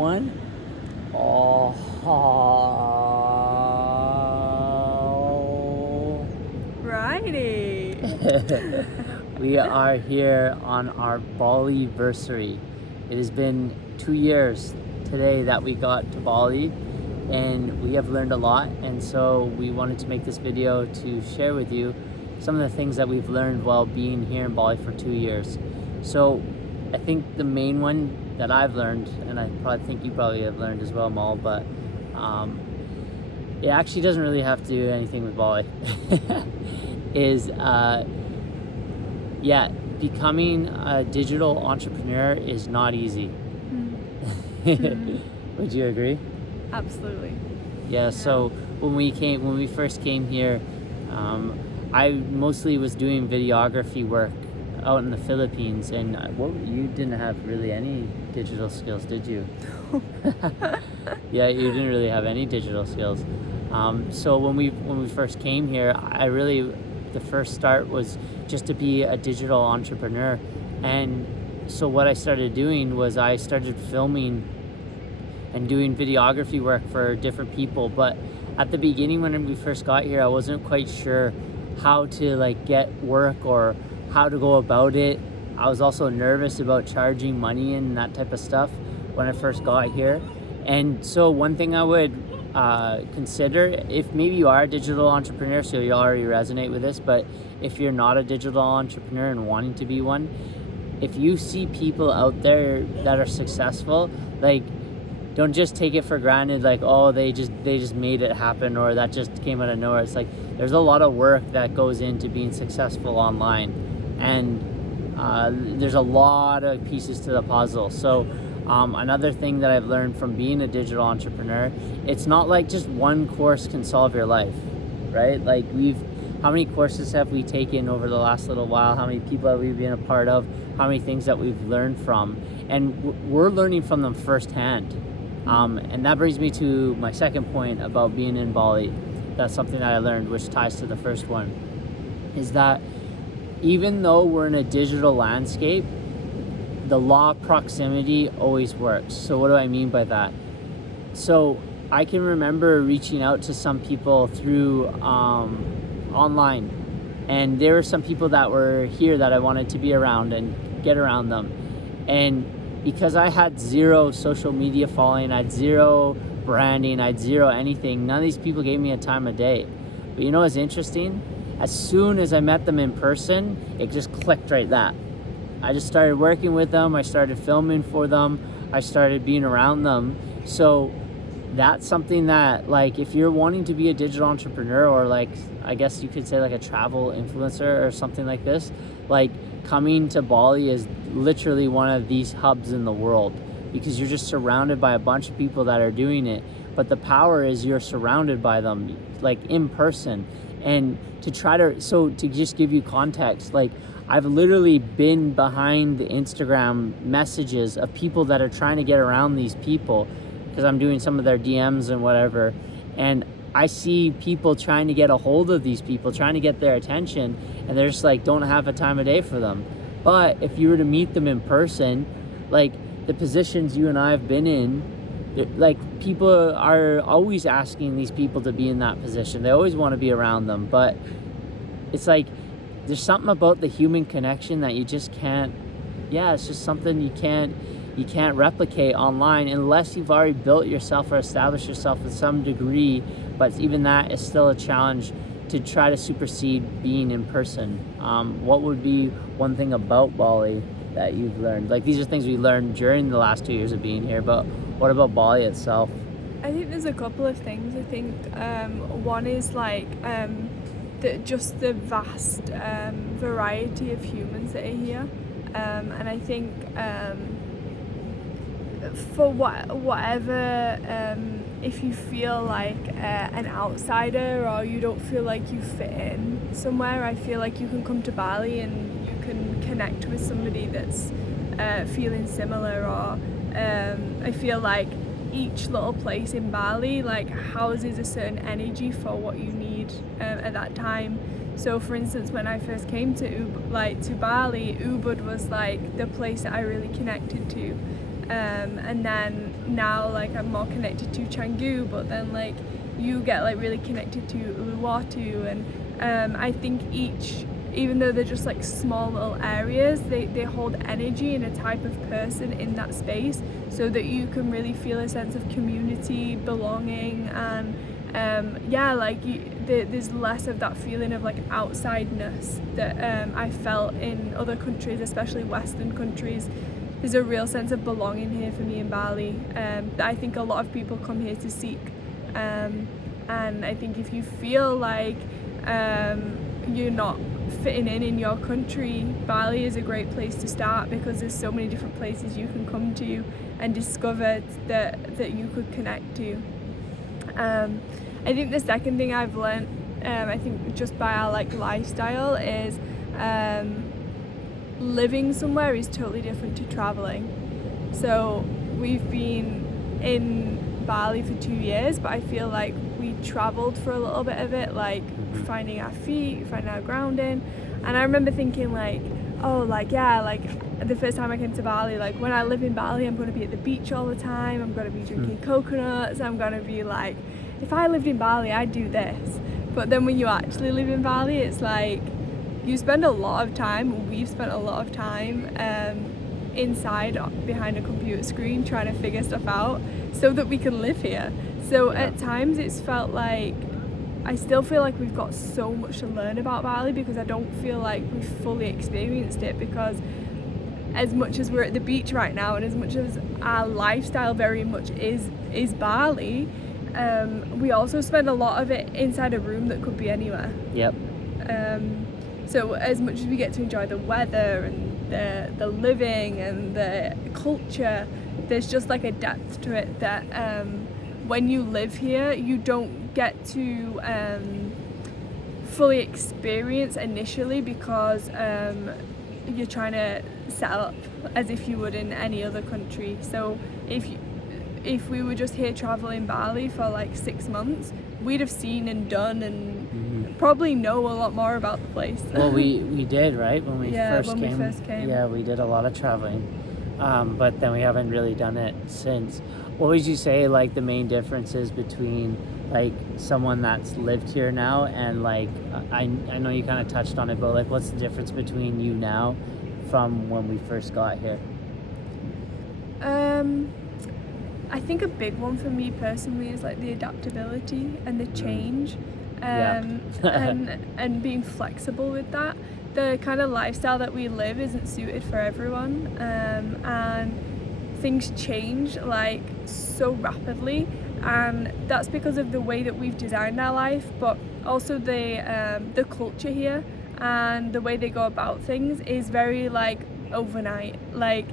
one. Oh. Righty. We are here on our Baliversary. It has been 2 years today that we got to Bali, and we have learned a lot, and so we wanted to make this video to share with you some of the things that we've learned while being here in Bali for 2 years. So I think the main one that I've learned, and I probably think you probably have learned as well, Mal, but it actually doesn't really have to do anything with Bali, is becoming a digital entrepreneur is not easy. Would you agree? Absolutely. Yeah, so when we first came here, I mostly was doing videography work out in the Philippines, and you didn't have really any digital skills, did you? Yeah, you didn't really have any digital skills. So when we first came here, the first start was just to be a digital entrepreneur. And so what I started doing was I started filming and doing videography work for different people. But at the beginning, when we first got here, I wasn't quite sure how to get work or how to go about it. I was also nervous about charging money and that type of stuff when I first got here. And so one thing I would consider, if maybe you are a digital entrepreneur, so you already resonate with this, but if you're not a digital entrepreneur and wanting to be one, if you see people out there that are successful, don't just take it for granted, they just made it happen, or that just came out of nowhere. It's there's a lot of work that goes into being successful online, and there's a lot of pieces to the puzzle. So another thing that I've learned from being a digital entrepreneur, it's not just one course can solve your life, right? How many courses have we taken over the last little while? How many people have we been a part of? How many things that we've learned from? And we're learning from them firsthand. And that brings me to my second point about being in Bali. That's something that I learned, which ties to the first one, is that even though we're in a digital landscape, the law of proximity always works. So what do I mean by that? So I can remember reaching out to some people through online, and there were some people that were here that I wanted to be around and get around them. And because I had zero social media following, I had zero branding, I had zero anything, none of these people gave me a time of day. But you know what's interesting? As soon as I met them in person, it just clicked right that. I just started working with them, I started filming for them, I started being around them. So that's something that, if you're wanting to be a digital entrepreneur, or I guess you could say a travel influencer or something like this, coming to Bali is literally one of these hubs in the world, because you're just surrounded by a bunch of people that are doing it. But the power is you're surrounded by them, in person. And to just give you context, I've literally been behind the Instagram messages of people that are trying to get around these people, because I'm doing some of their DMs and whatever, and I see people trying to get a hold of these people, trying to get their attention, and they're just don't have a time of day for them. But if you were to meet them in person, the positions you and I have been in, people are always asking these people to be in that position. They always want to be around them, but it's there's something about the human connection that you just can't, it's just something you can't replicate online unless you've already built yourself or established yourself to some degree. But even that is still a challenge to try to supersede being in person. What would be one thing about Bali that you've learned? These are things we learned during the last 2 years of being here, but what about Bali itself? I think there's a couple of things. I think one is just the vast variety of humans that are here, and I think for whatever, if you feel like an outsider, or you don't feel like you fit in somewhere, I feel like you can come to Bali and you can connect with somebody that's feeling similar. Or I feel like each little place in Bali houses a certain energy for what you need at that time. So for instance, when I first came to Bali, Ubud was the place that I really connected to. and then now like I'm more connected to Canggu, but then like you get like really connected to Uluwatu, and I think even though they're just like small little areas, they hold energy and a type of person in that space, so that you can really feel a sense of community, belonging, and there's less of that feeling of like outsideness that I felt in other countries, especially Western countries. There's a real sense of belonging here for me in Bali that I think a lot of people come here to seek, and I think if you feel like you're not fitting in your country, Bali is a great place to start, because there's so many different places you can come to and discover that you could connect to. I think the second thing I've learned, I think just by our like lifestyle, is living somewhere is totally different to traveling. So we've been in Bali for 2 years, but I feel like we traveled for a little bit of it, like finding our feet, finding our grounding. And I remember thinking like, oh, like, yeah, like the first time I came to Bali, like when I live in Bali, I'm going to be at the beach all the time, I'm going to be drinking coconuts, I'm going to be like, if I lived in Bali, I'd do this. But then when you actually live in Bali, it's like you spend a lot of time, we've spent a lot of time inside behind a computer screen trying to figure stuff out so that we can live here. So at times it's felt like, I still feel like we've got so much to learn about Bali, because I don't feel like we've fully experienced it, because as much as we're at the beach right now and as much as our lifestyle very much is Bali, we also spend a lot of it inside a room that could be anywhere. Yep. So as much as we get to enjoy the weather and the living and the culture, there's just like a depth to it that when you live here, you don't get to fully experience initially, because you're trying to set up as if you would in any other country. So if we were just here traveling Bali for like 6 months, we'd have seen and done and probably know a lot more about the place. Well, we did, right? When we first came. Yeah, we did a lot of traveling, but then we haven't really done it since. What would you say like the main differences between like someone that's lived here now and like I know you kind of touched on it, but like what's the difference between you now from when we first got here? I think a big one for me personally is like the adaptability and the change, and being flexible with that. The kind of lifestyle that we live isn't suited for everyone, and things change like so rapidly, and that's because of the way that we've designed our life, but also the culture here and the way they go about things is very like overnight. Like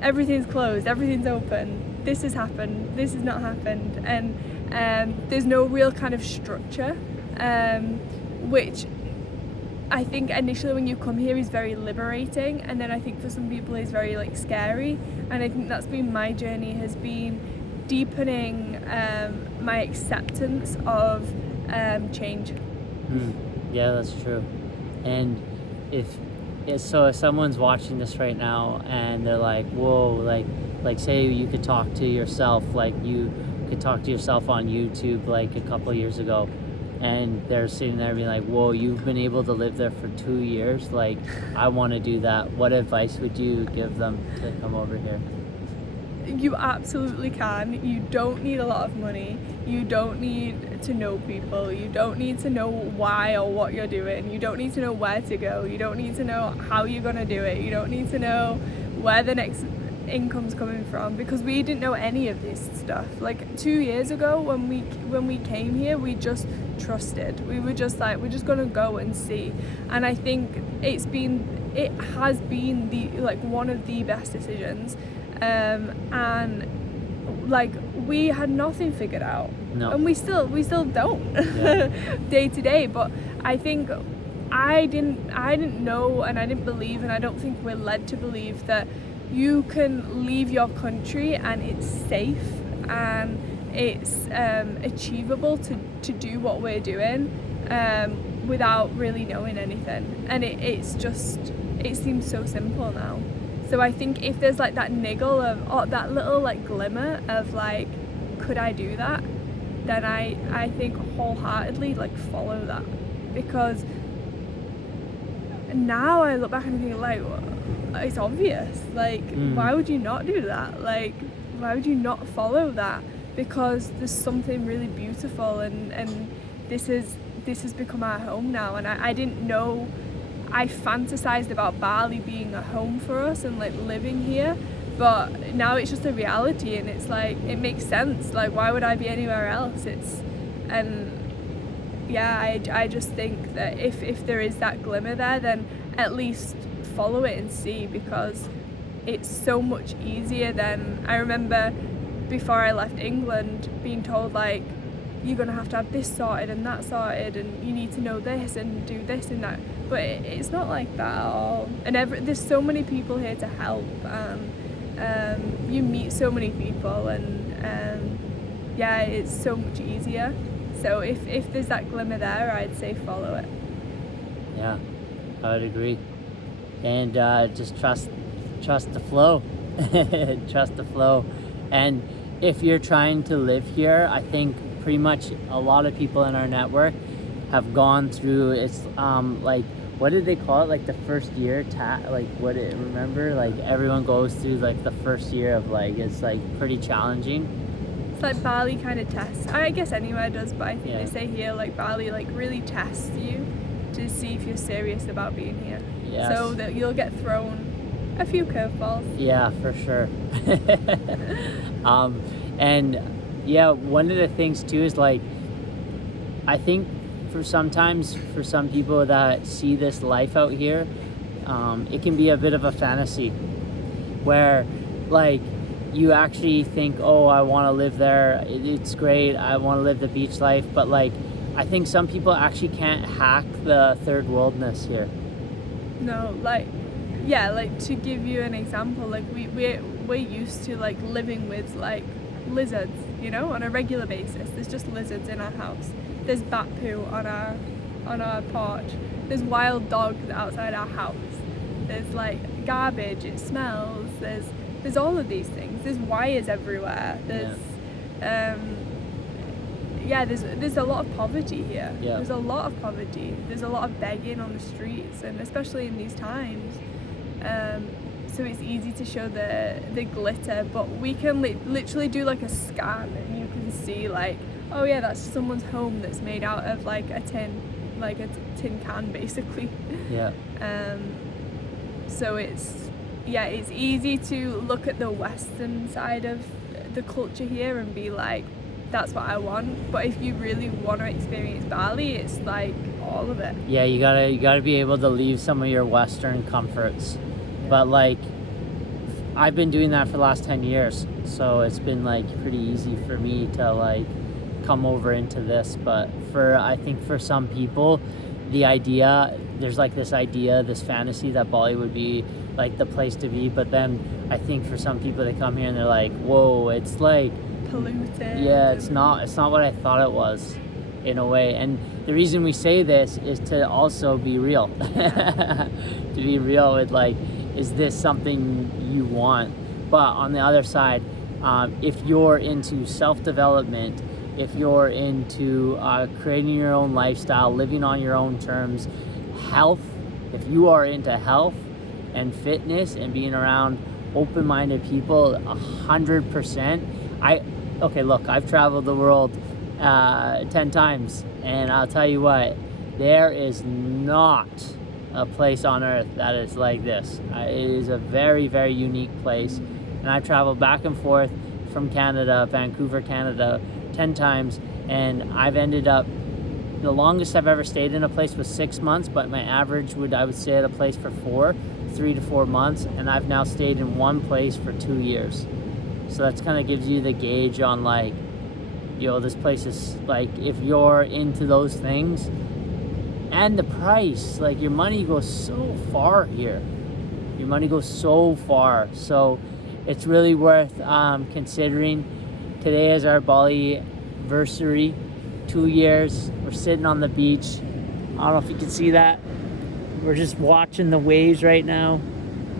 everything's closed, everything's open, this has happened, this has not happened, and there's no real kind of structure, which I think initially when you come here is very liberating, and then I think for some people is very like scary, and I think that's been my journey, has been deepening my acceptance of change. Yeah, that's true. And if someone's watching this right now and they're like, whoa, like say you could talk to yourself, like you could talk to yourself on YouTube like a couple years ago, and they're sitting there being like, whoa, you've been able to live there for 2 years, like I want to do that. What advice would you give them to come over here? You absolutely can. You don't need a lot of money. You don't need to know people. You don't need to know why or what you're doing. You don't need to know where to go. You don't need to know how you're going to do it. You don't need to know where the next income's coming from, because we didn't know any of this stuff. Like 2 years ago when we came here, we just trusted. We were just like, we're just going to go and see. And I think it has been one of the best decisions. And like we had nothing figured out, and we still don't day to day. But I think I didn't know, and I didn't believe, and I don't think we're led to believe that you can leave your country and it's safe and it's achievable to do what we're doing without really knowing anything. And it seems so simple now. So I think if there's like that niggle of, or that little like glimmer of like, could I do that, then I think wholeheartedly like follow that. Because now I look back and think like, well, it's obvious, like why would you not do that, like why would you not follow that? Because there's something really beautiful, and this has become our home now. And I didn't know, I fantasized about Bali being a home for us and like living here, but now it's just a reality, and it's like, it makes sense, like why would I be anywhere else? I just think that if there is that glimmer there, then at least follow it and see, because it's so much easier than, I remember before I left England being told like, you're gonna have to have this sorted and that sorted, and you need to know this and do this and that, but it's not like that at all. And there's so many people here to help. You meet so many people, and it's so much easier. So if there's that glimmer there, I'd say follow it. Yeah, I would agree. And just trust the flow. Trust the flow. And if you're trying to live here, I think pretty much a lot of people in our network have gone through, it's like, what did they call it, like the first year remember, like everyone goes through like the first year of like, it's like pretty challenging. It's like Bali kind of tests, I guess anywhere does, but I think they say here like Bali like really tests you to see if you're serious about being here. Yes. So that you'll get thrown a few curveballs. Yeah, for sure. And yeah, one of the things too is like, I think for some people that see this life out here, it can be a bit of a fantasy where like you actually think, oh, I want to live there, it's great, I want to live the beach life, but like I think some people actually can't hack the third worldness here. No, like to give you an example, like we're used to like living with like lizards, you know, on a regular basis. There's just lizards in our house. There's bat poo on our porch. There's wild dogs outside our house. There's like garbage, it smells. There's all of these things. There's wires everywhere. There's there's a lot of poverty here. Yeah. There's a lot of poverty. There's a lot of begging on the streets, and especially in these times. So it's easy to show the glitter, but we can literally do like a scan, and you can see like, oh yeah, that's someone's home that's made out of like a tin can basically. Yeah. So it's easy to look at the Western side of the culture here and be like, that's what I want. But if you really want to experience Bali, it's like all of it. Yeah, you gotta be able to leave some of your Western comforts. But like, I've been doing that for the last 10 years, so it's been like pretty easy for me to like come over into this. But I think for some people, there's like this fantasy that Bali would be like the place to be. But then I think for some people, they come here and they're like, whoa, it's like polluted. Yeah, it's not what I thought it was, in a way. And the reason we say this is to also be real. To be real with like, is this something you want? But on the other side, if you're into self-development, if you're into creating your own lifestyle, living on your own terms, health, if you are into health and fitness and being around open-minded people, 100%. I've traveled the world 10 times, and I'll tell you what, there is not a place on earth that is like this. It is a very, very unique place, and I've traveled back and forth from Canada, Vancouver, Canada, 10 times, and I've ended up, the longest I've ever stayed in a place was 6 months, but my average I would stay at a place for 3 to 4 months, and I've now stayed in one place for 2 years. So that's kind of gives you the gauge on like, this place is like, if you're into those things. And the price, like your money goes so far here. Your money goes so far. So it's really worth considering. Today is our Baliversary, 2 years. We're sitting on the beach. I don't know if you can see that. We're just watching the waves right now.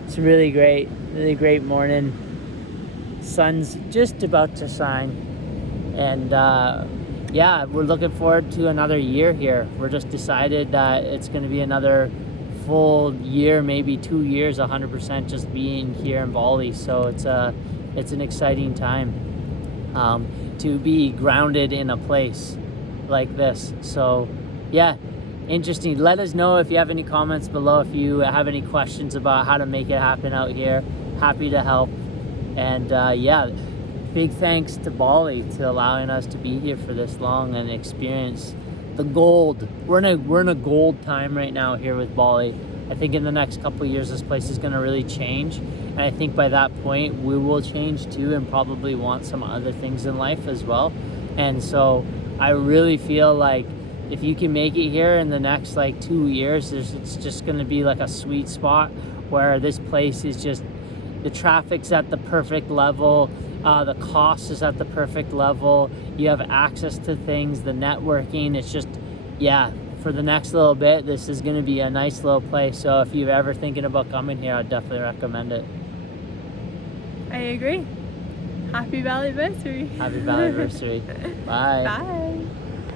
It's really great. really great morning. Sun's just about to shine, and yeah, we're looking forward to another year here. We're just decided that it's going to be another full year, maybe 2 years, 100% just being here in Bali. So it's an exciting time to be grounded in a place like this. So yeah, interesting. Let us know if you have any comments below, if you have any questions about how to make it happen out here. Happy to help. And yeah, big thanks to Bali to allowing us to be here for this long and experience the gold. We're in a gold time right now here with Bali. I think in the next couple of years this place is going to really change, and I think by that point we will change too and probably want some other things in life as well. And so I really feel like if you can make it here in the next like 2 years, it's just going to be like a sweet spot where this place is just, the traffic's at the perfect level, the cost is at the perfect level, you have access to things, the networking, it's just, yeah, for the next little bit, this is going to be a nice little place. So if you're ever thinking about coming here, I'd definitely recommend it. I agree. Happy Baliversary. Happy Baliversary. Bye. Bye.